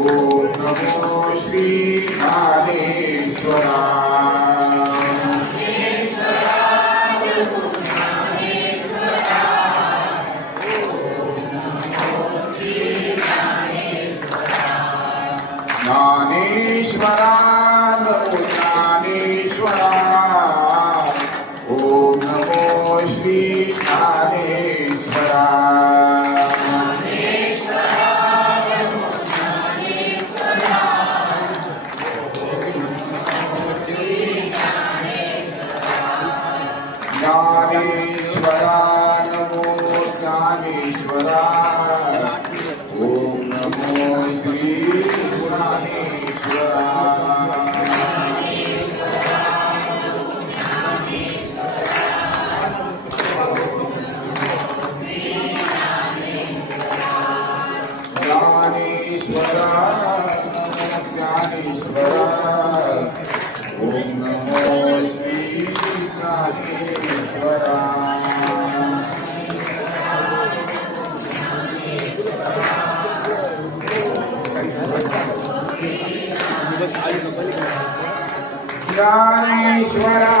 Om NaMo Shri Dnyaneshwara NaMo Dnyaneshwara Om NaMo Shri Dnyaneshwara Dnyaneshwara NaMo Dnyaneshwara Om NaMo Shri Dnyaneshwara Dnyaneshwara Dnyaneshwara Om NaMo Shri Dnyaneshwara Dnyaneshwara